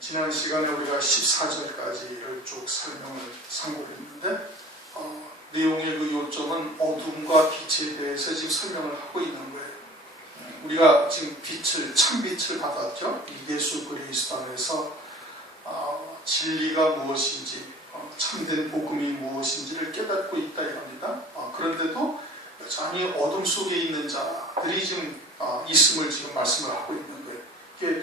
지난 시간에 우리가 14절까지를 쭉 설명을 상고를 했는데 내용의 그 요점은 어둠과 빛에 대해서 지금 설명을 하고 있는 거예요. 우리가 지금 참빛을 받았죠. 예수 그리스도 안에서 진리가 무엇인지 참된 복음이 무엇인지를 깨닫고 있다 이겁니다. 그런데도 여전히 어둠 속에 있는 자들이 지금 있음을 지금 말씀을 하고 있는 거예요. 이게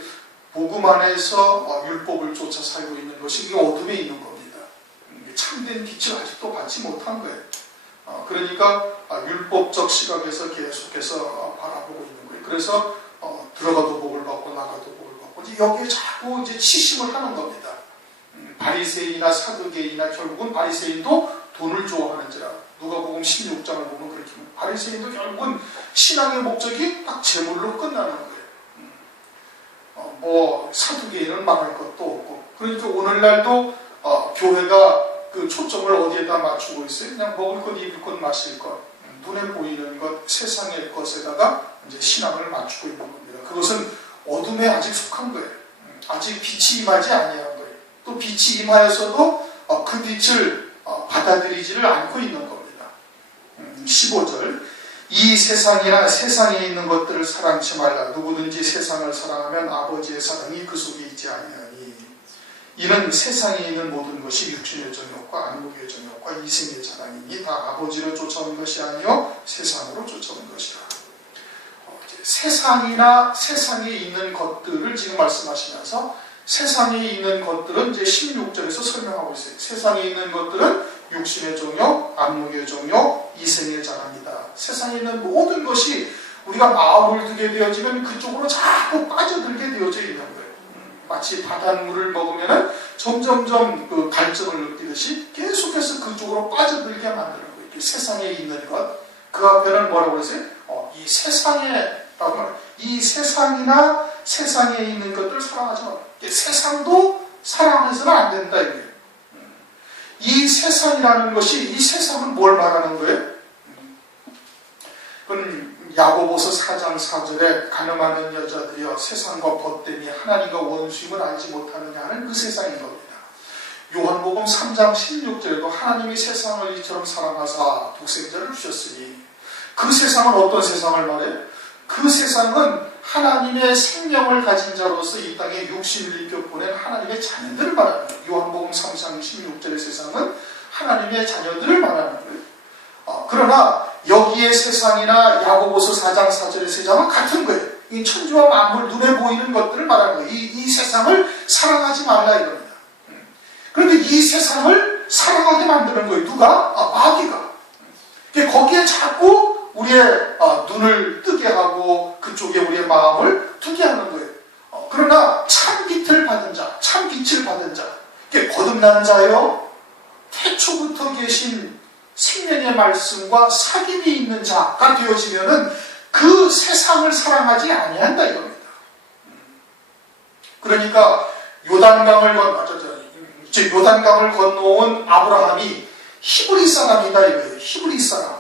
복음 안에서 율법을 쫓아 살고 있는 것이 이 어둠에 있는 겁니다. 참된 빛을 아직도 받지 못한 거예요. 그러니까 율법적 시각에서 계속해서 바라보고 있는 거예요. 그래서 들어가도 복을 받고 나가도 복을 받고 이제 여기에 자꾸 이제 치심을 하는 겁니다. 바리새인이나 사두개인이나 결국은 바리새인도 돈을 좋아하는지라 누가복음 16장을 보면 그렇게 바리새인도 결국은 신앙의 목적이 딱 재물로 끝나는 거예요. 사두개인은 말할 것도 없고 그러니까 오늘날도 교회가 그 초점을 어디에다 맞추고 있어요? 그냥 먹을 것, 입을 것, 마실 것, 눈에 보이는 것, 세상의 것에다가 이제 신앙을 맞추고 있는 겁니다. 그것은 어둠에 아직 속한 거예요. 아직 빛이 임하지 아니한 거예요. 또 빛이 임하여서도 그 빛을 받아들이지를 않고 있는 겁니다. 15절 이 세상이나 세상에 있는 것들을 사랑치 말라. 누구든지 세상을 사랑하면 아버지의 사랑이 그 속에 있지 아니하니 이는 세상에 있는 모든 것이 육신의 정욕과 안목의 정욕과 이생의 자랑이니 다 아버지로 쫓아온 것이 아니요 세상으로 쫓아온 것이라. 세상이나 세상에 있는 것들을 지금 말씀하시면서 세상에 있는 것들은 이제 16절에서 설명하고 있어요. 세상에 있는 것들은 육신의 정욕, 안목의 정욕, 이생의 자랑이다. 세상에 있는 모든 것이 우리가 마음을 두게 되어지면 그쪽으로 자꾸 빠져들게 되어져 있는 거예요. 마치 바닷물을 먹으면 점점점 그 갈증을 느끼듯이 계속해서 그쪽으로 빠져들게 만드는 거예요. 세상에 있는 것, 그 앞에는 뭐라고 그랬어요? 이 세상에라고 말해요. 이 세상이나 세상에 있는 것들을 사랑하지 말아요. 세상도 사랑해서는 안 된다 이거예요. 이 세상이라는 것이 이 세상은 뭘 말하는 거예요? 그건 야고보서 4장 4절에 가늠하는 여자들이여 세상과 벗됨이 하나님과 원수임을 알지 못하느냐는 그 세상인 겁니다. 요한복음 3장 16절에도 하나님이 세상을 이처럼 사랑하사 독생자를 주셨으니 그 세상은 어떤 세상을 말해요? 그 세상은 하나님의 생명을 가진 자로서 이 땅에 육신을 입혀 보낸 하나님의 자녀들을 말하는 거예요. 요한복음 3장 16절의 세상은 하나님의 자녀들을 말하는 거예요. 그러나 여기에 세상이나 야고보서 4장 4절의 세상은 같은 거예요. 이 천지와 만물 눈에 보이는 것들을 말하는 거예요. 이 세상을 사랑하지 말라 이겁니다. 그런데 이 세상을 사랑하게 만드는 거예요. 누가? 마귀가. 거기에 자꾸 우리의 눈을 뜨게 하고 그쪽에 우리의 마음을 두게 하는 거예요. 그러나 참 빛을 받은 자, 참 빛을 받은 자, 거듭난 자요, 태초부터 계신 생명의 말씀과 사귐이 있는 자가 되어지면은 그 세상을 사랑하지 아니한다 이겁니다. 그러니까 요단강을 건너온 아브라함이 히브리 사람이다 이거예요. 히브리 사람.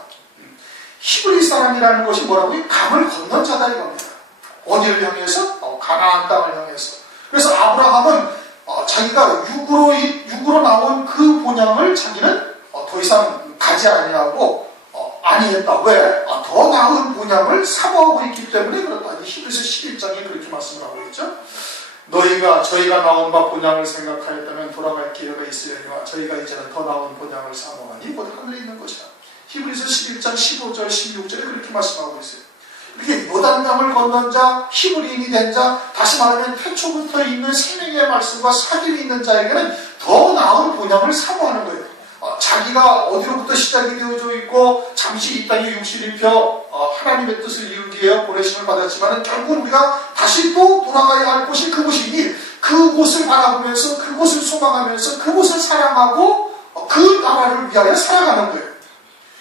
히브리 사람이라는 것이 뭐라고요? 강을 건넌 자다 이겁니다. 어디를 향해서? 가나안 땅을 향해서. 그래서 아브라함은 자기가 육으로 나온 그 본향을 자기는 더 이상 가지 아니하고 아니했다. 왜? 더 나은 본향을 사모하고 있기 때문에 그렇다. 히브리서 11장에 그렇게 말씀을 하고 있죠. 저희가 나온 바 본향을 생각하였다면 돌아갈 기회가 있으려니와 저희가 이제는 더 나은 본향을 사모하니 곧 하늘에 있는 것이다. 히브리서 11장 15절 16절에 그렇게 말씀하고 있어요. 이렇게 요단강을 건넌 자, 히브리인이 된 자, 다시 말하면 태초부터 있는 생명의 말씀과 사귐이 있는 자에게는 더 나은 본향을 사모하는 거예요. 자기가 어디로부터 시작이 되어져 있고 잠시 이 땅에 육신을 입혀 하나님의 뜻을 이루기 위해 보내심을 받았지만 결국 우리가 다시 또 돌아가야 할 곳이 그곳이니 그곳을 바라보면서 그곳을 소망하면서 그곳을 사랑하고 그 나라를 위하여 살아가는 거예요.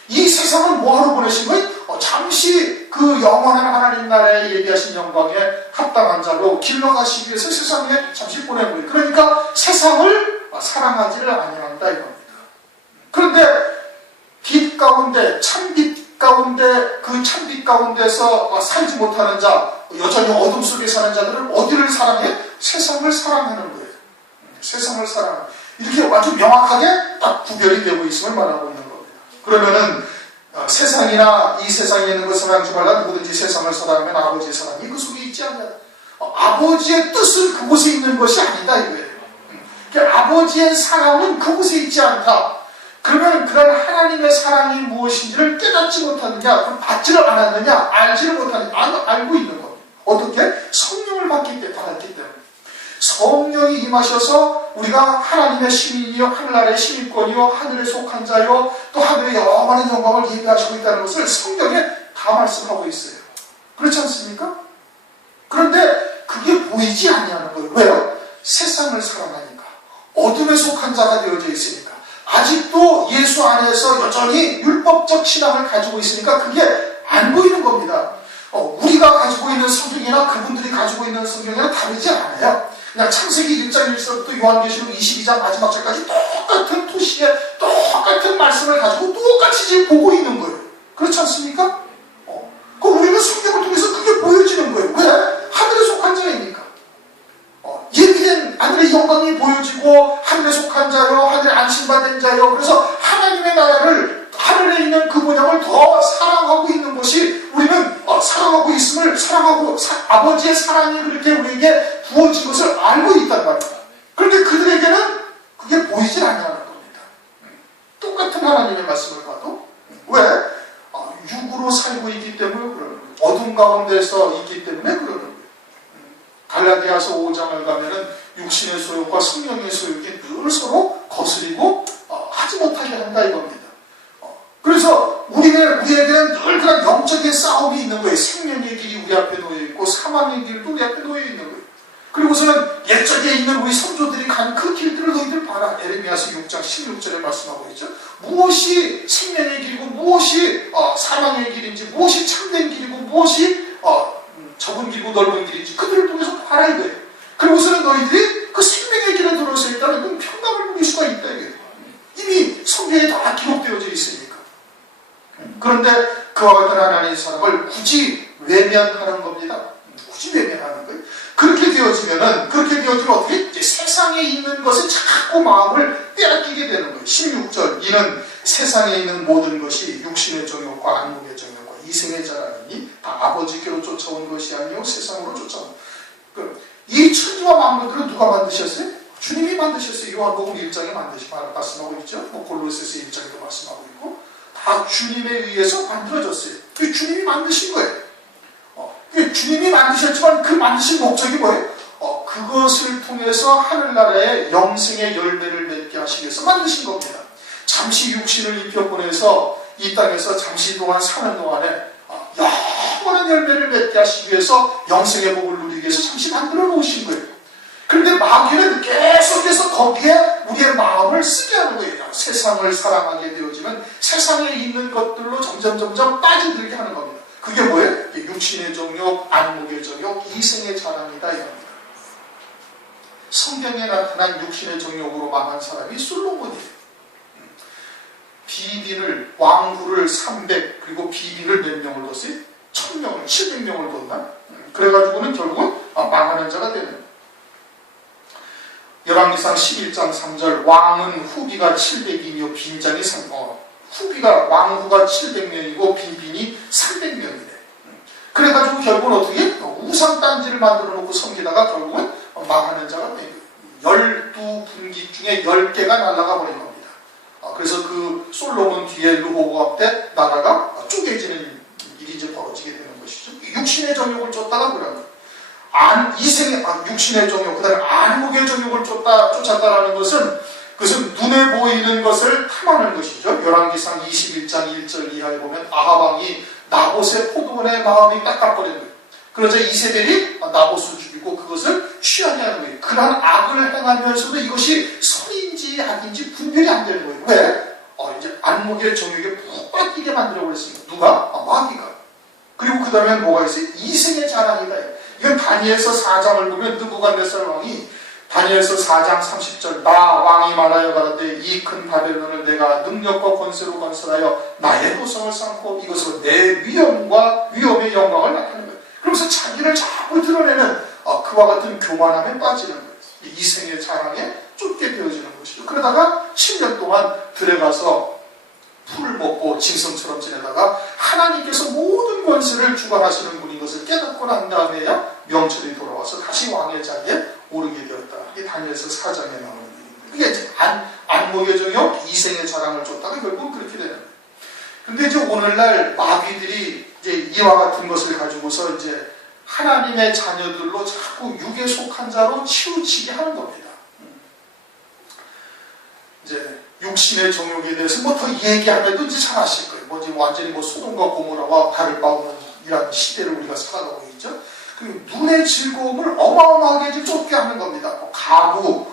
이 세상은 뭐하러 보내신 거예요? 잠시 그 영원한 하나님 나라에 예비하신 영광에 합당한 자로 길러가시기 위해서 세상에 잠시 보낸 거예요. 그러니까 세상을 사랑하지를 아니한다 이겁니다. 그런데 빛 가운데 참빛 가운데 그 참빛 가운데서 살지 못하는 자, 여전히 어둠 속에 사는 자들은 어디를 사랑해? 세상을 사랑하는 거예요. 세상을 사랑하는, 이렇게 아주 명확하게 딱 구별이 되고 있음을 말하고 있는 겁니다. 그러면은 세상이나 이 세상에 있는 것을 사랑하지 말라. 누구든지 세상을 사랑하면 아버지의 사랑이 그 속에 있지 않냐. 아버지의 뜻은 그곳에 있는 것이 아니다 이거예요. 그러니까 아버지의 사랑은 그곳에 있지 않다. 그러면 그런 하나님의 사랑이 무엇인지를 깨닫지 못하느냐, 받지를 않았느냐, 알지를 못하느냐, 알고 있는 겁니다. 어떻게? 성령을 받았기 때문에. 성령이 임하셔서 우리가 하나님의 시민이요, 하늘나라의 시민권이요, 하늘에 속한 자요, 또 하늘의 영원한 영광을 예비하시고 있다는 것을 성경에 다 말씀하고 있어요. 그렇지 않습니까? 그런데 그게 보이지 아니하는 거예요. 왜요? 세상을 사랑하니까. 어둠에 속한 자가 되어져 있으니까. 아직도 예수 안에서 여전히 율법적 신앙을 가지고 있으니까 그게 안 보이는 겁니다. 우리가 가지고 있는 성경이나 그분들이 가지고 있는 성경이랑 다르지 않아요. 그냥 창세기 1장 1절부터 요한계시록 22장 마지막 절까지 똑같은 토시에 똑같은 말씀을 가지고 똑같이 지금 보고 있는 거예요. 그렇지 않습니까? 그럼 우리는 성경을 통해서 그게 보여지는 거예요. 왜? 하늘에 속한 자이니까. 예비된 하늘의 영광이 보여지고 하늘에 속한 자요, 하늘에 안심받은 자요. 그래서 하나님의 나라를, 하늘에 있는 그 본향을 더 사랑하고 있는 것이, 우리는 사랑하고 있음을, 아버지의 사랑이 그렇게 우리에게 부어진 것을 알고 있단 말입니다. 그런데 그들에게는 그게 보이지 않냐는 겁니다. 똑같은 하나님의 말씀을 봐도. 왜? 육으로 살고 있기 때문에 그러는 거예요. 어둠 가운데서 있기 때문에 그러는 거예요. 갈라디아서 5장을 가면은 육신의 소욕과 성령의 소욕이 늘 서로 거스리고 하지 못하게 한다 이겁니다. 그래서 우리에게는 늘 그런 영적인 싸움이 있는 거예요. 생명의 길이 우리 앞에 놓여 있고 사망의 길도 우리 앞에 놓여 있는 거예요. 그리고서는 옛적에 있는 우리 선조들이 간 그 길들을 너희들 봐라. 에레미야서 6장 16절에 말씀하고 있죠. 무엇이 생명의 길이고 무엇이 사망의 길인지, 무엇이 참된 길이고 무엇이 좁은 길이고 넓은 길인지 그들을 통해서 봐라 이거예요. 그리고서는 너희들이 그 생명의 길에 들어서 있다면 그럼 평강을 누릴 수가 있다 이거예요. 이미 성경에 다 기록되어져 있으니까. 그런데 그와 같은 하나님의 사랑을 굳이 외면하는 겁니다. 굳이 외면하는 거예요. 그렇게 되어지면 어떻게? 이제 세상에 있는 것에 자꾸 마음을 빼앗기게 되는 거예요. 16절, 이는 세상에 있는 모든 것이 육신의 정욕과 안목의 정욕과 이생의 자랑이니 다 아버지께로 쫓아온 것이 아니요 세상으로 쫓아온. 이 천지와 만물들은 누가 만드셨어요? 주님이 만드셨어요. 요한복음 1장에 말씀하고 있죠. 골로새서 1장에도 말씀하고 있고, 다 주님에 의해서 만들어졌어요. 주님이 만드신 거예요. 주님이 만드셨지만 그 만드신 목적이 뭐예요? 그것을 통해서 하늘나라의 영생의 열매를 맺게 하시기 위해서 만드신 겁니다. 잠시 육신을 입혀보내서 이 땅에서 잠시 동안 사는 동안에 영원한 열매를 맺게 하시기 위해서 영생의 복을 누리기 위해서 잠시 만들어 놓으신 거예요. 그런데 마귀는 계속해서 거기에 우리의 마음을 쓰게 하는 거예요. 세상을 사랑하게 되어지면 세상에 있는 것들로 점점 빠져들게 하는 겁니다. 그게 뭐예요? 육신의 정욕, 안목의 정욕, 이생의 자랑이다 이겁니다. 성경에 나타난 육신의 정욕으로 망한 사람이 솔로몬이에요. 비빈을, 왕후를 300, 그리고 비빈을 몇 명을 뒀어요? 1000명을, 700명을 뒀나? 그래가지고는 결국은 망하는 자가 되는 거예요. 열왕기상 11장 3절, 왕은 후비가 700이며 빈장이 왕후가 700명이고 빈빈이 300명이래. 그래가지고 결국은 어떻게? 우상단지를 만들어 놓고 섬기다가 결국은 망하는 자가 된 거예요. 12분기 중에 10개가 날아가 버린 겁니다. 그래서 그 솔로몬 뒤에 르호보암 때 나라가 쪼개지는 일이 이제 벌어지게 되는 것이죠. 육신의 정욕을 쫓다가 그러는 육신의 정욕, 그 다음에 안목의 정욕을 쫓았다라는 것은 그것은 눈에 보이는 것을 탐하는 것이죠. 열왕기상 21장 1절 이하에 보면 아합왕이 나봇의 포도원의 마음이 닦아버린 거예요. 그러자 이세벨이 나봇을 죽이고 그것을 취하게 하는 거예요. 그러한 악을 행하면서도 이것이 선인지 악인지 분별이 안 되는 거예요. 왜? 이제 안목의 정욕에 푹 빠지게 만들어버렸습니다. 누가? 마귀가. 그리고 그 다음에 뭐가 있어요? 이생의 자랑이다. 이건 다니엘서 4장을 보면 느부갓네살 왕이 다니엘서 4장 30절 나 왕이 말하여 가라되 이 큰 바벨론을 내가 능력과 권세로 건설하여 나의 보성을 쌓고 이것으로 내 위엄의 영광을 나타내는 거예요. 그러면서 자기를 자꾸 드러내는 그와 같은 교만함에 빠지는 거예요. 이생의 자랑에 쫓게 되어지는 것이죠. 그러다가 10년 동안 들에 가서 풀을 먹고 짐승처럼 지내다가 하나님께서 모든 권세를 주관하시는 분인 것을 깨닫고 난 다음에야 명철이 돌아와서 다시 왕의 자리에 오르게 되었다. 이게 다니엘서 4장에 나오는 얘기입니다. 그게 이제 안목의 정욕, 이생의 자랑을 쫓다가 결국 그렇게 되는 거예요. 근데 이제 오늘날 마귀들이 이제 이와 같은 것을 가지고서 이제 하나님의 자녀들로 자꾸 육에 속한 자로 치우치게 하는 겁니다. 이제 육신의 정욕에 대해서 뭐 더 얘기하면 이제 잘 아실 거예요. 뭐 지금 완전히 뭐 소돔과 고모라와 발을 빠우는 이런 시대를 우리가 살아가고 있죠. 그 눈의 즐거움을 어마어마하게 이제 쫓게 하는 겁니다. 뭐 가구,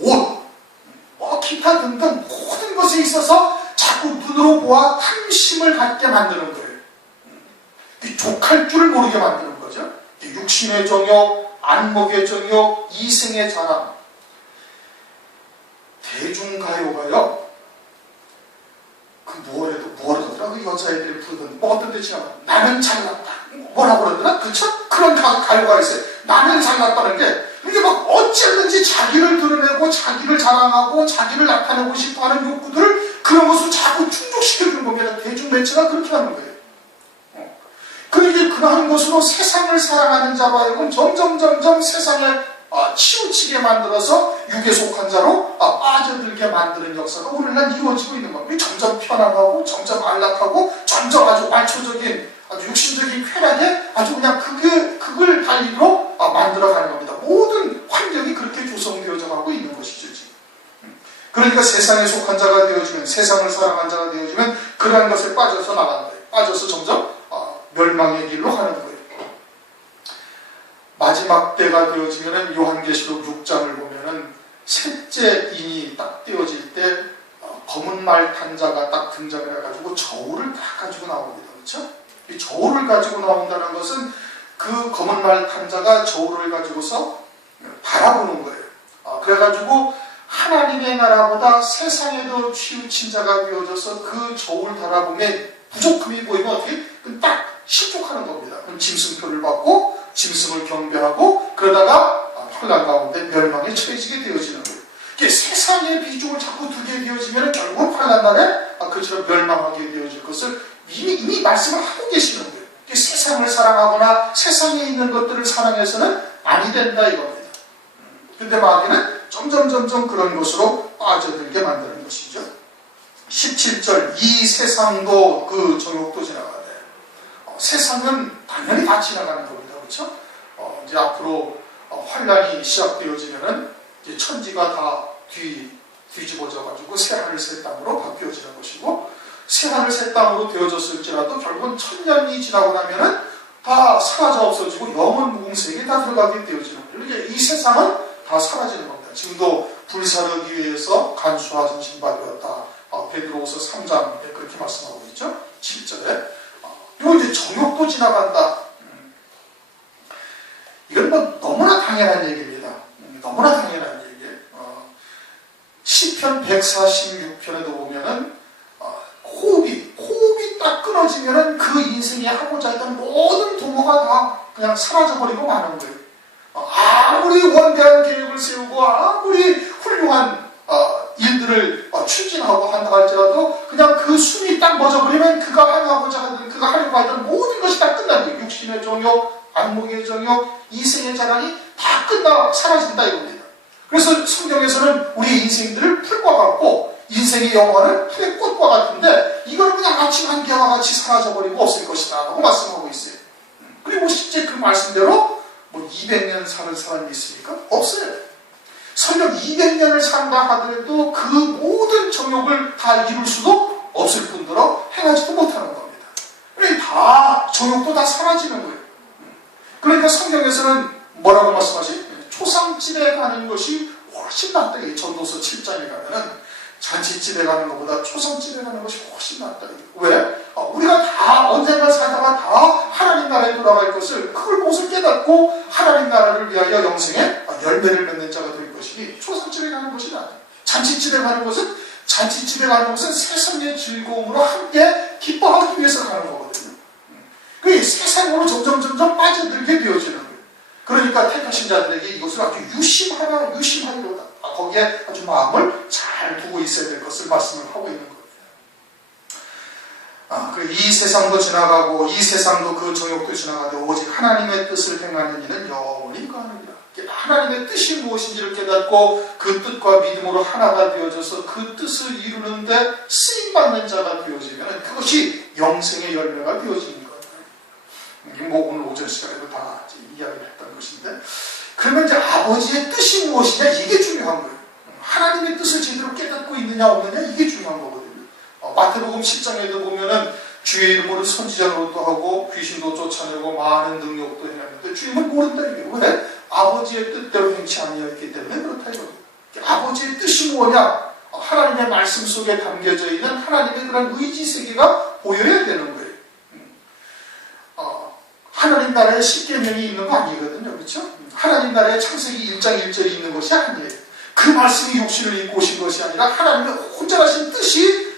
옷, 뭐 기타 등등 모든 것에 있어서 자꾸 눈으로 보아 탐심을 갖게 만드는 거예요. 족할 줄을 모르게 만드는 거죠. 육신의 정욕, 안목의 정욕, 이생의 자랑. 대중가요가요, 그 뭐라더라? 그 여자애들이 부르던, 뭐 어떤 데 지나가, 나는 잘났다. 뭐라고 그러더라? 그쵸? 그런 가요가 있어요. 나는 잘났다는 게, 이게 막 어찌든지 자기를 드러내고, 자기를 자랑하고, 자기를 나타내고 싶어 하는 욕구들을 그런 것으로 자꾸 충족시켜주는 겁니다. 대중매체가 그렇게 하는 거예요. 그러니까 그러한 것으로 세상을 사랑하는 자로 하여금 점점 세상을 치우치게 만들어서 육에 속한 자로 빠져들게 만드는 역사가 오늘날 이루어지고 있는 겁니다. 점점 편안하고 점점 안락하고 점점 아주 말초적인 아주 육신적인 쾌락에 아주 그냥 그걸 달리로 만들어가는 겁니다. 모든 환경이 그렇게 조성되어져 가고 있는 것이죠. 지금. 그러니까 세상에 속한 자가 되어지면, 세상을 사랑한 자가 되어지면 그러한 것에 빠져서 나간다. 빠져서 점점 멸망의 길로 가는 거예요. 마지막 때가 되어지면은 요한계시록 6장을 보면은 셋째 인이 딱 띄어질 때 검은 말 탄 자가 딱 등장을 해가지고 저울을 다 가지고 나옵니다. 그렇죠? 이 저울을 가지고 나온다는 것은 그 검은 말 탄 자가 저울을 가지고서 바라보는 거예요. 그래가지고 하나님의 나라보다 세상에 더 치우친 자가 되어져서 그 저울 바라봄에 부족함이 보이면 어떻게 딱 실족하는 겁니다. 그럼 짐승표를 받고 짐승을 경배하고 그러다가 환란 가운데 멸망에 처해지게 되어지는 거예요. 세상의 비중을 자꾸 두게 되어지면 결국 환란 날에 그처럼 멸망하게 되어질 것을 이미 말씀을 하고 계시는 거예요. 세상을 사랑하거나 세상에 있는 것들을 사랑해서는 아니 된다 이겁니다. 근데 마귀는 점점 그런 것으로 빠져들게 만드는 것이죠. 17절 이 세상도 그 정욕도 지나가야 돼요. 세상은 당연히 다 지나가는 겁니다. 그렇죠? 이제 앞으로 환란이 시작되어지면은 이제 천지가 다 뒤집어져가지고 새하늘 새 땅으로 바뀌어지는 것이고, 새하늘 새 땅으로 되어졌을지라도 결국은 1000년이 지나고 나면은 다 사라져 없어지고 영원 무궁세계에 다 들어가게 되어지는 거예요. 그러니까 이 세상은 다 사라지는 겁니다. 지금도 불사르기 위해서 간수하신 신바되었다. 베드로후서 3장에 그렇게 말씀하고 있죠. 7절에. 이거 이제 정욕도 지나간다. 이건 뭐 너무나 당연한 얘기입니다. 너무나 당연한 얘기예요. 시편 146편에도 보면은 호흡이 딱 끊어지면은 그 인생에 하고자 했던 모든 도모가 다 그냥 사라져버리고 마는 거예요. 아무리 원대한 계획을 세우고 아무리 훌륭한 일들을 추진하고 한다 할지라도 그냥 그 숨이 딱 멎어버리면 그가 하려고 하던 모든 것이 다 끝난 거예요. 육신의 정욕, 안목의 정욕, 이생의 자랑이 다 끝나 사라진다 이겁니다. 그래서 성경에서는 우리의 인생들을 풀과 같고 인생의 영화는 풀의 꽃과 같은데 이걸 그냥 아침 한기와 같이 사라져버리고 없을 것이다 라고 말씀하고 있어요. 그리고 실제 그 말씀대로 뭐 200년 사는 사람이 있습니까? 없어요. 설령 200년을 산다 하더라도 그 모든 정욕을 다 이룰 수도 없을 뿐더러 행하지도 못하는 겁니다. 그러니까 다 정욕도 다 사라지는 거예요. 그러니까 성경에서는 뭐라고 말씀하시? 초상집에 가는 것이 훨씬 낫다. 전도서 7장에 가면은 잔치집에 가는 것보다 초상집에 가는 것이 훨씬 낫다. 왜? 우리가 다 언젠가 살다가 다 하나님 나라에 돌아갈 것을 그걸 못을 깨닫고 하나님 나라를 위하여 영생에 열매를 맺는 자가 될 것이니 초상집에 가는 것이 낫다. 잔치집에 가는 것은 세상의 즐거움으로 함께 기뻐하기 위해서 가는 거거든요. 그 세상으로 점점 빠져들게 되어지는 거예요. 그러니까 택하신 자들에게 이것을 아주 유심하리로다. 거기에 아주 마음을 잘 두고 있어야 될 것을 말씀을 하고 있는 겁니다. 이 세상도 지나가고 이 세상도 그 정욕도 지나가되 오직 하나님의 뜻을 행하는 이는 영원히 거하느니라. 하나님의 뜻이 무엇인지를 깨닫고 그 뜻과 믿음으로 하나가 되어져서 그 뜻을 이루는데 쓰임받는 자가 되어지면 그것이 영생의 열매가 되어지는 거예요. 뭐 오늘 오전 시간에도 다 이야기를 했던 것인데, 그러면 이제 아버지의 뜻이 무엇이냐, 이게 중요한 거예요. 하나님의 뜻을 제대로 깨닫고 있느냐 없느냐, 이게 중요한 거거든요. 마태복음 10장에도 보면은 주의 이름으로 선지자 노릇도 하고 귀신도 쫓아내고 많은 능력도 해냈는데 주님은 모른다 이게. 왜? 아버지의 뜻대로 행치 아니하였기 때문에 그렇다 이거예요. 아버지의 뜻이 뭐냐? 하나님의 말씀 속에 담겨져 있는 하나님의 그런 의지 세계가 보여야 되는 거예요. 하나님 나라에 십계명이 있는 거 아니거든요. 그렇죠? 하나님 나라에 창세기 1장 1절이 있는 것이 아니에요. 그 말씀이 육신을 입고 오신 것이 아니라 하나님의 혼자라신 뜻이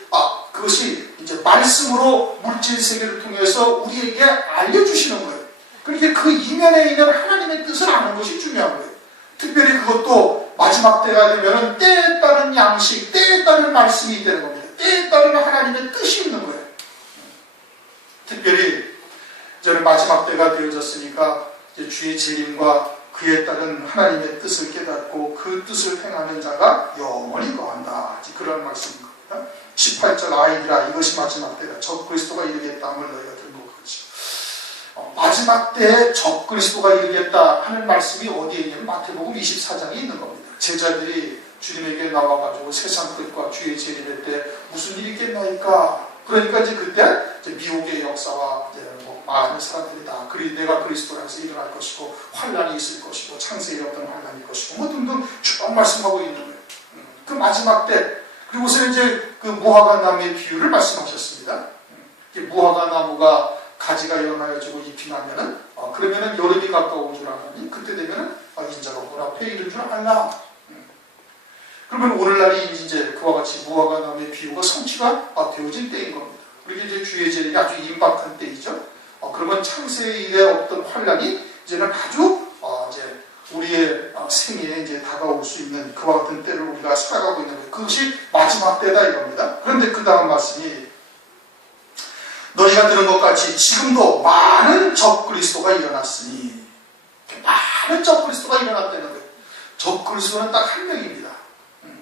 그것이 이제 말씀으로 물질 세계를 통해서 우리에게 알려주시는 거예요. 그러니까 그 이면에 있는 하나님의 뜻을 아는 것이 중요한 거예요. 특별히 그것도 마지막 때가 되면은 때에 따른 양식, 때에 따른 말씀이 있다는 겁니다. 때에 따른 하나님의 뜻이 있는 거예요. 특별히 저는 마지막 때가 되어졌으니까 이제 주의 재림과 그에 따른 하나님의 뜻을 깨닫고 그 뜻을 행하는 자가 영원히 거한다. 그런 말씀인 겁니다. 18절 아이들아 이것이 마지막 때다. 적그리스도가 이르겠다함을 너희가 들은 것 같이. 마지막 때에 적그리스도가 이르겠다 하는 말씀이 어디에 있냐면 마태복음 24장에 있는 겁니다. 제자들이 주님에게 나와가지고 세상 끝과 주의 재림의 때 무슨 일이 있겠나이까. 그러니까 이제 그때 이제 미혹의 역사와 이제 많은 사람들이 다 내가 그리스도라서 일어날 것이고 환란이 있을 것이고 창세의 어떤 환란일 것이고 뭐 등등 쭉 말씀하고 있는 거예요. 그 마지막 때 그리고서 이제 그 무화과 나무의 비유를 말씀하셨습니다. 무화과 나무가 가지가 연하여지고 잎이 나면은 그러면은 여름이 가까운 줄 아느니 그때 되면은 인자가 문 앞에 이른 줄 알라. 그러면 오늘날이 이제 그와 같이 무화과 나무의 비유가 성취가 되어진 때인 겁니다. 그리고 이제 주의 재림이 아주 임박한 때이죠. 그러면 창세의 일에 없던 환란이 이제는 아주 이제 우리의 생애에 이제 다가올 수 있는 그와 같은 때를 우리가 살아가고 있는 거예요. 그것이 마지막 때다 이겁니다. 그런데 그 다음 말씀이 너희가 들은 것 같이 지금도 많은 적그리스도가 일어났으니, 많은 적그리스도가 일어났다는 거예요. 적그리스도는 딱 한 명입니다.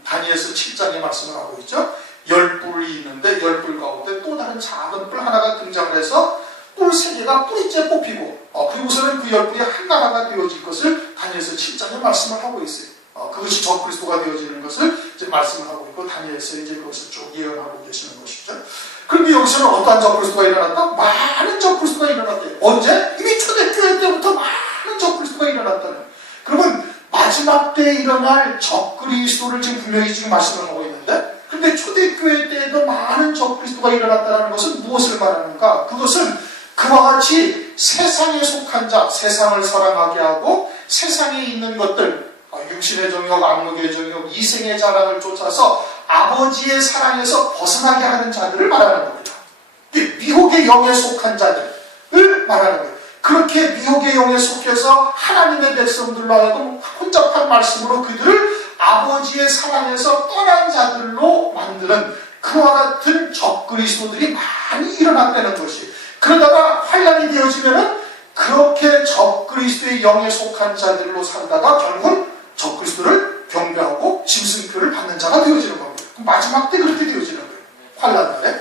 다니엘서 7장에 말씀을 하고 있죠. 10뿔이 있는데 10뿔 가운데 또 다른 작은 뿔 하나가 등장을 해서 뿔 3개가 뿌리째 뽑히고 그리고서는 그 10뿔이 한 나라가 되어질 것을 다니엘서 7장에 말씀을 하고 있어요. 그것이 적그리스도가 되어지는 것을 이제 말씀을 하고 있고 다니엘서 이제 그것을 쭉 예언하고 계시는 것이죠. 그런데 여기서는 어떠한 적그리스도가 일어났다? 많은 적그리스도가 일어났대요. 언제? 이미 초대교회 때부터 많은 적그리스도가 일어났다는. 그러면 마지막 때에 일어날 적그리스도를 지금 분명히 지금 말씀을 하고 있는데, 근데 초대교회 때에도 많은 적그리스도가 일어났다는 것은 무엇을 말하는가? 그것은 그와 같이 세상에 속한 자, 세상을 사랑하게 하고 세상에 있는 것들, 육신의 정욕, 악력의 정욕, 이생의 자랑을 쫓아서 아버지의 사랑에서 벗어나게 하는 자들을 말하는 겁니다. 미혹의 영에 속한 자들을 말하는 거예요. 그렇게 미혹의 영에 속해서 하나님의 백성들로 하여금 혼잡한 말씀으로 그들을 아버지의 사랑에서 떠난 자들로 만드는 그와 같은 적그리스도들이 많이 일어났다는 것이. 그러다가 환란이 되어지면은 그렇게 적그리스도의 영에 속한 자들로 살다가 결국은 적그리스도를 경배하고 짐승표를 받는 자가 되어지는 겁니다. 마지막 때 그렇게 되어지는 거예요. 환란 날에.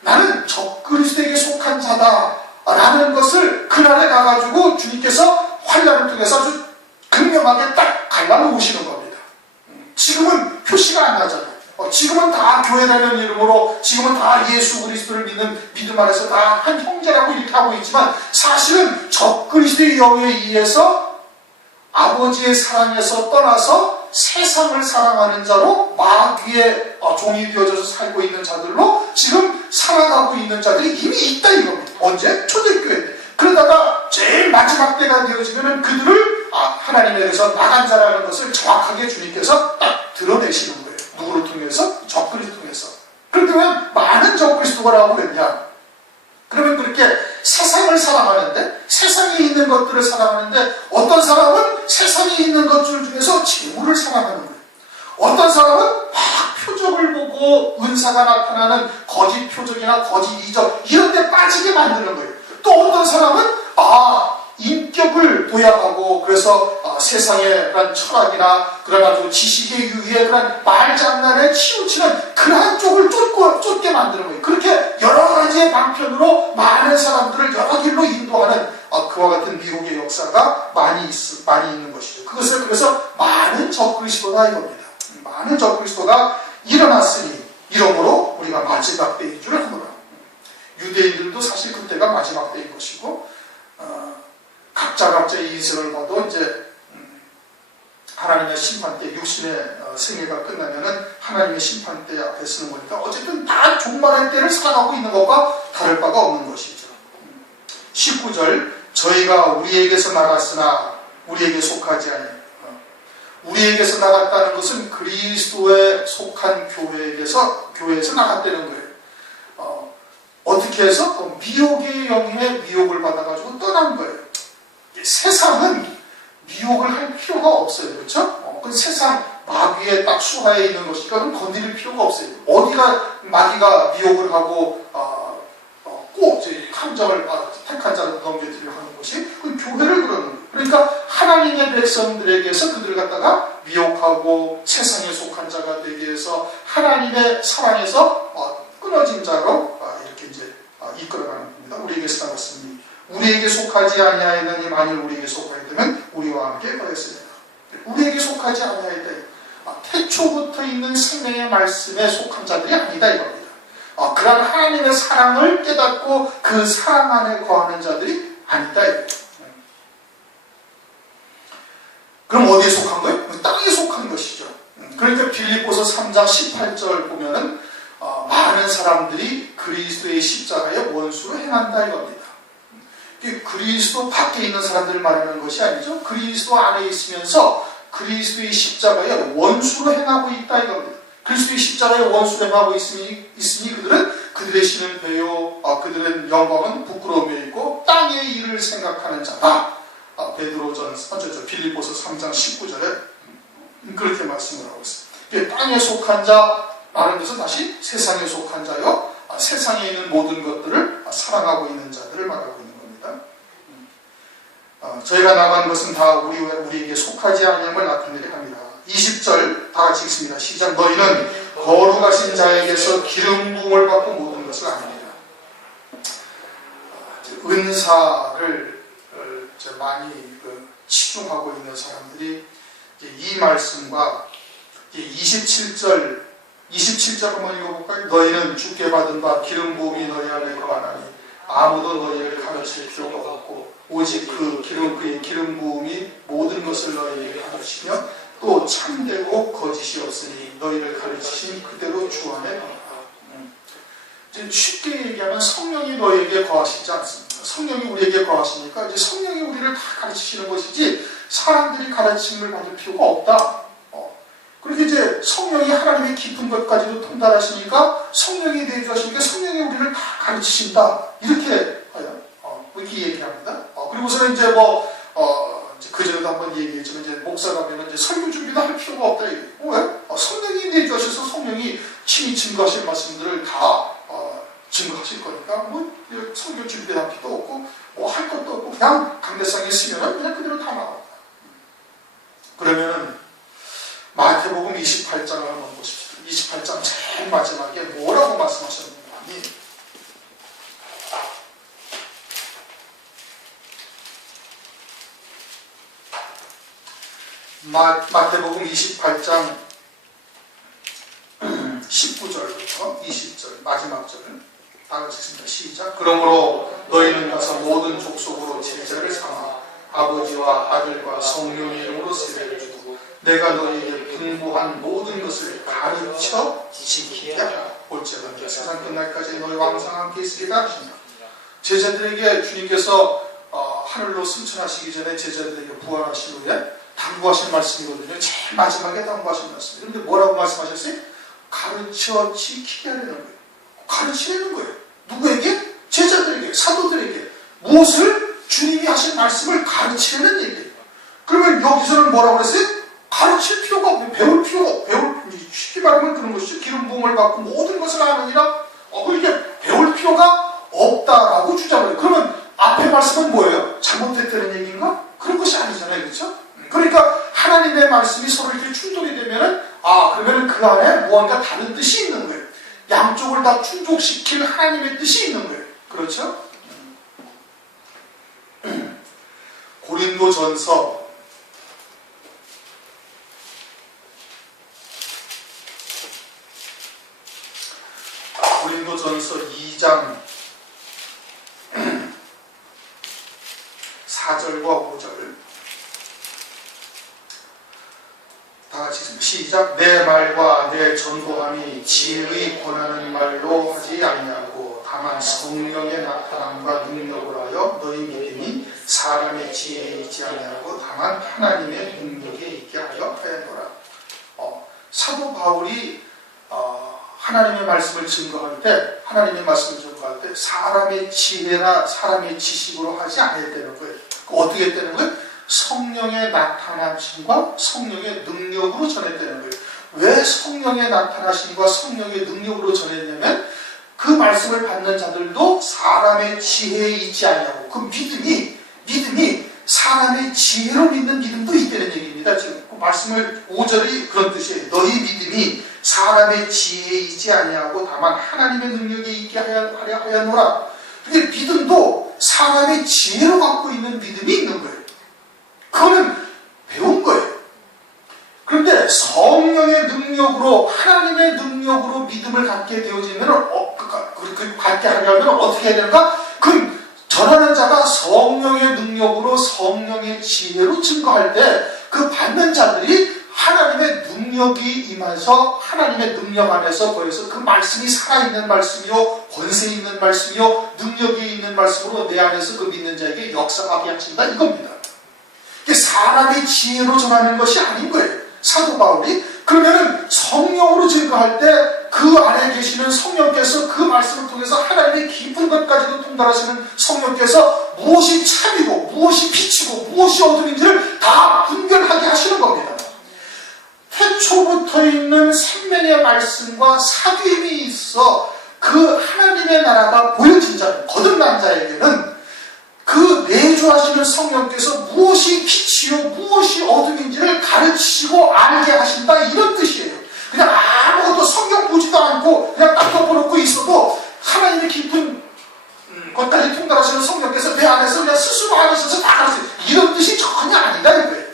나는 적그리스도에게 속한 자다라는 것을 그날에 가가지고 주님께서 환란을 통해서 아주 극명하게 딱 갈라놓으시는 겁니다. 지금은 표시가 안 나잖아요. 지금은 다 교회라는 이름으로 지금은 다 예수 그리스도를 믿는 믿음 안에서 다 한 형제라고 이렇게 하고 있지만 사실은 적그리스도의 영에 의해서 아버지의 사랑에서 떠나서 세상을 사랑하는 자로 마귀의 종이 되어져서 살고 있는 자들로 지금 살아가고 있는 자들이 이미 있다 이겁니다. 언제? 초대교회 때. 그러다가 제일 마지막 때가 되어지면 그들을 하나님에 대해서 나간 자라는 것을 정확하게 주님께서 딱 드러내시는 거예요. 누구를 통해서? 적그리스도 통해서. 그런데 왜 많은 적그리스도라고 그랬냐? 그러면 그렇게 세상을 사랑하는데, 세상에 있는 것들을 사랑하는데, 어떤 사람은 세상에 있는 것들 중에서 재물을 사랑하는 거예요. 어떤 사람은 막 표적을 보고 은사가 나타나는 거짓 표적이나 거짓 이적 이런 데 빠지게 만드는 거예요. 또 어떤 사람은 인격을 도약하고 그래서 세상의 그런 철학이나 그런 아주 지식의 유희의 그런 말장난에 치우치는 그러한 쪽을 쫓게 만드는 거예요. 그렇게 여러 가지의 방편으로 많은 사람들을 여러 길로 인도하는 그와 같은 미혹의 역사가 많이 있는 것이죠. 그것을 그래서 많은 적그리스도다 이겁니다. 많은 적그리스도가 일어났으니 이러므로 우리가 마지막 때인 줄 하노라. 유대인들도 사실 그때가 마지막 때인 것이고 각자의 인생을 봐도 이제 하나님의 심판대 육신의 생애가 끝나면은 하나님의 심판대 앞에 서는 거니까 어쨌든 다 종말의 때를 살아가고 있는 것과 다를 바가 없는 것이죠. 19절 저희가 우리에게서 나갔으나 우리에게 속하지 아니하여 우리에게서 나갔다는 것은 그리스도에 속한 교회에서 나갔다는 거예요. 어떻게 해서 미혹의 영의 미혹을 받아가지고 떠난 거예요. 세상은 미혹을 할 필요가 없어요. 그렇죠? 그 세상 마귀에 딱 수하에 있는 것이니까 그럼 건드릴 필요가 없어요. 어디가 마귀가 미혹을 하고 꼭 함정을 택한 자를 넘겨드리려 하는 것이 그 교회를 그러는 거예요. 그러니까 하나님의 백성들에게서 그들을 갖다가 미혹하고 세상에 속한 자가 되게 해서 하나님의 사랑에서 끊어진 자로 이렇게 이제 이끌어가는 겁니다. 우리에게서 나갔으니 우리에게 속하지 아니하였느니 만일 우리에게 속하였다면 우리와 함께 거했으리라. 우리에게 속하지 아니하였다. 태초부터 있는 생명의 말씀에 속한 자들이 아니다 이겁니다. 그런 하나님의 사랑을 깨닫고 그 사랑 안에 거하는 자들이 아니다 이겁니다. 그럼 어디에 속한 거예요? 땅에 속한 것이죠. 그러니까 빌립보서 3장 18절 보면은 많은 사람들이 그리스도의 십자가의 원수로 행한다 이겁니다. 그리스도 밖에 있는 사람들을 말하는 것이 아니죠. 그리스도 안에 있으면서 그리스도의 십자가의 원수로 행하고 있다 이겁니다. 그리스도의 십자가의 원수로 행하고 있으니 그들은 그들의 신은 배요 그들은 영광은 부끄러움에 있고 땅의 일을 생각하는 자다. 빌립보서 3장 19절에 그렇게 말씀을 하고 있어요. 땅에 속한 자라는 것은 다시 세상에 속한 자요. 세상에 있는 모든 것들을 사랑하고 있는 자들을 말하고 있는 겁니다. 저희가 나간 것은 다 우리에게 속하지 아니함을 나타내려 합니다. 20절 다 같이 읽습니다. 시작. 너희는 거룩하신 자에게서 기름 부음을 받고 모든 것을 아니라. 은사를 많이 치중하고 있는 사람들이 이 말씀과 27절 한번 읽어볼까요? 너희는 주께 받은 바 기름 부음이 너희 안에 거하나니 아무도 너희를 가르칠 필요가 없고 오직 그의 기름 부음이 모든 것을 너희에게 가르치며 또 참되고 거짓이 없으니 너희를 가르치신 그대로 주 안에 거하라. 쉽게 얘기하면 성령이 너희에게 거하시지 않습니다. 성령이 우리에게 거하시니까 이제 성령이 우리를 다 가르치시는 것이지 사람들이 가르침을 받을 필요가 없다. 그렇게 이제 성령이 하나님의 깊은 것까지도 통달하시니까 성령이 내주하시니까 성령이 우리를 다 가르치신다. 이렇게 얘기합니다. 그리고서는 이제 그전에도 한번 얘기했지만 이제 목사가 되면 이제 설교 준비도 할 필요가 없다. 왜? 성령이 내주하셔서 성령이 친히 증거하실 말씀들을 다 증거하실 거니까 설교 준비할 필요도 없고 할 것도 없고 그냥 강대상에 쓰면 그냥 그대로 다 나옵니다. 그러면 마태복음 28장을 한번 보십시오. 28장 제일 마지막에 뭐라고 말씀하셨는지. 마태복음 28장 19절부터 20절 마지막 절을 다 같이 읽습니다. 시작. 그러므로 너희는 가서 모든 족속으로 제자를 삼아 아버지와 아들과 성령의 이름으로 세례를 주고 내가 너희에게 분부한 모든 것을 가르쳐 지키게 하라. 볼지어다 세상 끝날까지 너희 왕상 함께 있으리라 하신다. 제자들에게 주님께서 하늘로 승천하시기 전에 제자들에게 부활하신 후에 당부하신 말씀이거든요. 제일 마지막에 당부하신 말씀이에요. 그런데 뭐라고 말씀하셨어요? 가르쳐 지키게 하려는 거예요. 가르치려는 거예요. 누구에게? 제자들에게, 사도들에게. 무엇을? 주님이 하신 말씀을 가르치려는 얘기예요. 그러면 여기서는 뭐라고 그랬어요? 가르칠 필요가 없고 배울 쉽게 말하면 그런 것이죠. 기름 부음을 받고 모든 것을 아느니라. 이게 배울 필요가 없다라고 주장을 해요. 그러면 앞에 말씀은 뭐예요? 잘못됐다는 얘기인가? 그런 것이 아니잖아요. 그렇죠? 그러니까 하나님의 말씀이 서로 이렇게 충돌이 되면은 그러면은 그 안에 무언가 다른 뜻이 있는 거예요. 양쪽을 다 충족시킬 하나님의 뜻이 있는 거예요. 그렇죠? 고린도전서 2장 4절과 5절 다같이 시작. 내 말과 내 전도함이 지혜의 권하는 말로 하지 아니하고 다만 성령의 나타남과 능력을 하여 너희 믿음이 사람의 지혜에 있지 아니하고 다만 하나님의 능력에 있게 하였노라. 사도 바울이 하나님의 말씀을 증거할 때 사람의 지혜나 사람의 지식으로 하지 않았다는 거예요. 어떻게 했다는 거예요? 성령의 나타나심과 성령의 능력으로 전했다는 거예요. 왜 성령의 나타나심과 성령의 능력으로 전했냐면 그 말씀을 받는 자들도 사람의 지혜에 있지 않냐고. 그 믿음이 사람의 지혜로 믿는 믿음도 있다는 얘기입니다. 지금 그 말씀을 5절이 그런 뜻이에요. 너희 믿음이 사람의 지혜에 있지 아니하고 다만 하나님의 능력에 있게 하려 하였노라. 근데 믿음도 사람의 지혜로 갖고 있는 믿음이 있는 거예요. 그거는 배운 거예요. 그런데 성령의 능력으로 하나님의 능력으로 믿음을 갖게 되어지면 갖게 하려면 어떻게 해야 되는가? 그럼 전하는 자가 성령의 능력으로 성령의 지혜로 증거할 때 그 받는 자들이 하나님의 능력이 임해서 하나님의 능력 안에서 거기서 그 말씀이 살아있는 말씀이요 권세 있는 말씀이요 능력이 있는 말씀으로 내 안에서 그 믿는 자에게 역사하게 하신다 이겁니다. 이게 사람의 지혜로 전하는 것이 아닌 거예요. 사도 바울이 그러면은 성령으로 증거할 때 그 안에 계시는 성령께서 그 말씀을 통해서 하나님의 깊은 것까지도 통달하시는 성령께서 무엇이 참이고 무엇이 빛이고 무엇이 어둠인지를 다 분별하게 하시는 겁니다. 태초부터 있는 생명의 말씀과 사귐이 있어 그 하나님의 나라가 보여진 자, 거듭난 자에게는 그 내주하시는 성령께서 무엇이 빛이요 무엇이 어둠인지를 가르치시고 알게 하신다 이런 뜻이에요. 그냥 아무것도 성경 보지도 않고 그냥 딱 덮어놓고 있어도 하나님의 깊은 것까지 통달하시는 성령께서 내 안에서 그냥 스스로 알으셔서 다 가르쳐요. 이런 뜻이 전혀 아니다 이거예요.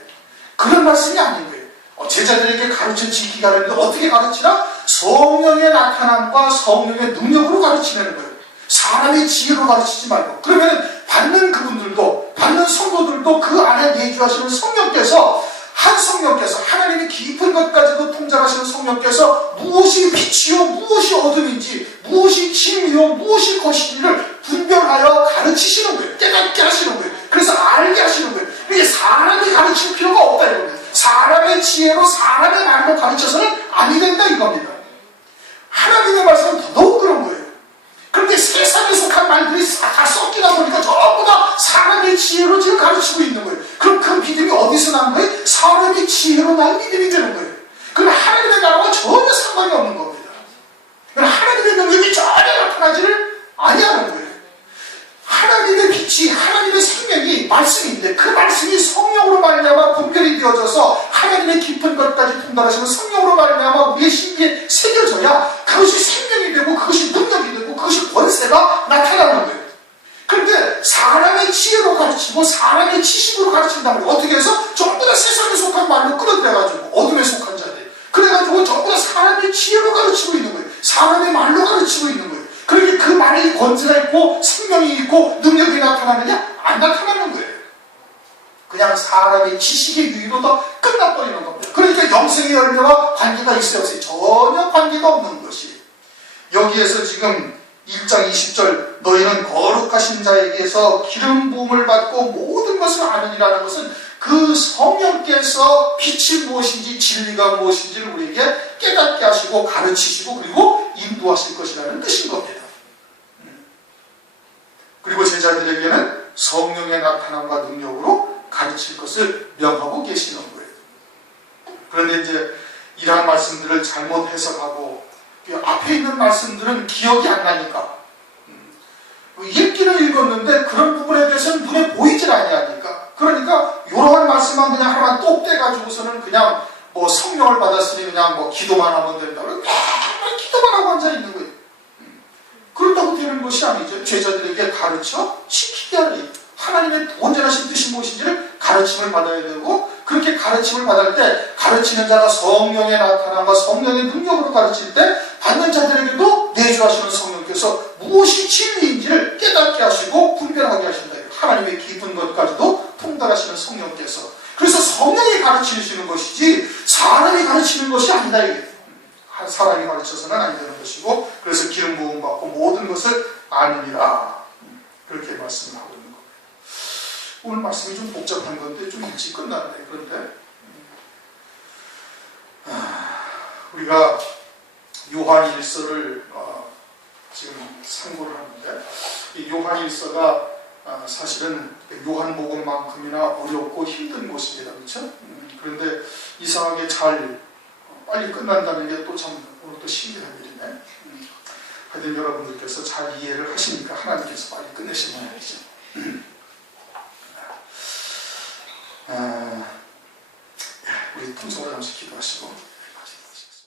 그런 말씀이 아닌 거예요. 제자들에게 가르쳐 지키게 하는데 어떻게 가르치나? 성령의 나타남과 성령의 능력으로 가르치는 거예요. 사람의 지혜로 가르치지 말고. 그러면 받는 그분들도 받는 성도들도 그 안에 내주하시는 성령께서 하나님의 깊은 것까지도 통달하시는 성령께서 무엇이 빛이요 무엇이 어둠인지 무엇이 힘이요 무엇이 것인지를 분별하여 가르치시는 거예요. 깨닫게 하시는 거예요. 그래서 알게 하시는 거예요. 이게 사람이 가르칠 필요가 없다 이겁니다. 사람의 지혜로 사람의 말로 가르쳐서는 아니 된다 이겁니다. 하나님의 말씀은 더더욱 그런 거예요. 그런데 세상에 속한 말들이 다 섞이다 보니까 전부 다 사람의 지혜로 지금 가르치고 있는 거예요. 그럼 그 믿음이 어디서 난 거예요? 사람의 지혜로 난 믿음이 되는 거예요. 그럼 하나님의 나라와 전혀 상관이 없는 겁니다. 하나님의 능력이 전혀 나타나지를 아니하는 거예요. 하나님의 빛이 하나님의 생명이 말씀인데 그 말씀이 성령으로 말미암아 분별이 되어져서 하나님의 깊은 것까지 통달하시는 성령으로 말미암아 우리의 심기에 새겨져야 그것이 생명이 되고 그것이 능력이 되고 그것이 권세가 나타나는 거예요. 그런데 사람의 지혜로 가르치고 사람의 지식으로 가르친다는 거예요. 어떻게 해서? 전부 다 세상에 속한 말로 끌어들여가지고 어둠에 속한 자들 그래가지고 전부 다 사람의 지혜로 가르치고 있는 거예요. 사람의 말로 가르치고 있는 거예요. 그러니 그 말이 권세가 있고 생명이 있고 능력이 나타나느냐? 안 나타나는 거예요. 그냥 사람의 지식의 유의로 더 끝나버리는 겁니다. 그러니까 영생의 열매와 관계가 있어요. 전혀 관계가 없는 것이. 여기에서 지금 1장 20절 너희는 거룩하신 자에게서 기름 부음을 받고 모든 것을 아느니라는 것은 그 성령께서 빛이 무엇인지 진리가 무엇인지를 우리에게 깨닫게 하시고 가르치시고 그리고 인도하실 것이라는 뜻인 겁니다. 그리고 제자들에게는 성령의 나타남과 능력으로 가르칠 것을 명하고 계시는 거예요. 그런데 이제 이러한 말씀들을 잘못 해석하고 앞에 있는 말씀들은 기억이 안 나니까 읽기는 읽었는데 그런 부분에 대해서는 눈에 보이질 아니하니까 그러니까 이러한 말씀만 그냥 하나만 똑 떼가지고서는 그냥 뭐 성령을 받았으니 그냥 뭐 기도만 하면 된다고 맨날 기도만 하고 앉아있는 거예요. 그렇다고 되는 것이 아니죠. 제자들에게 가르쳐 시키게 하니 하나님의 온전하신 뜻이 무엇인지를 가르침을 받아야 되고 그렇게 가르침을 받을 때 가르치는 자가 성령의 나타남과 성령의 능력으로 가르칠 때 받는 자들에게도 내주하시는 성령께서 무엇이 진리인지를 깨닫게 하시고 분별하게 하신다. 하나님의 깊은 것까지도 통달하시는 성령께서 그래서 성령이 가르치시는 것이지 사람이 가르치는 것이 아니다. 사람이 가르쳐서는 안 되는 것이고 그래서 기름 부음 받고 모든 것을 아느니라 그렇게 말씀을 하고 있는 겁니다. 오늘 말씀이 좀 복잡한 건데 좀 일찍 끝났네. 그런데 우리가 요한 1서를 지금 상고를 하는데 이 요한 1서가 사실은 요한복음만큼이나 어렵고 힘든 곳입니다. 그렇죠? 그런데 이상하게 잘 빨리 끝난다는 게 또 참 오늘 또 신기한 일이네. 하여튼 여러분들께서 잘 이해를 하시니까 하나님께서 빨리 끝내시면 되죠.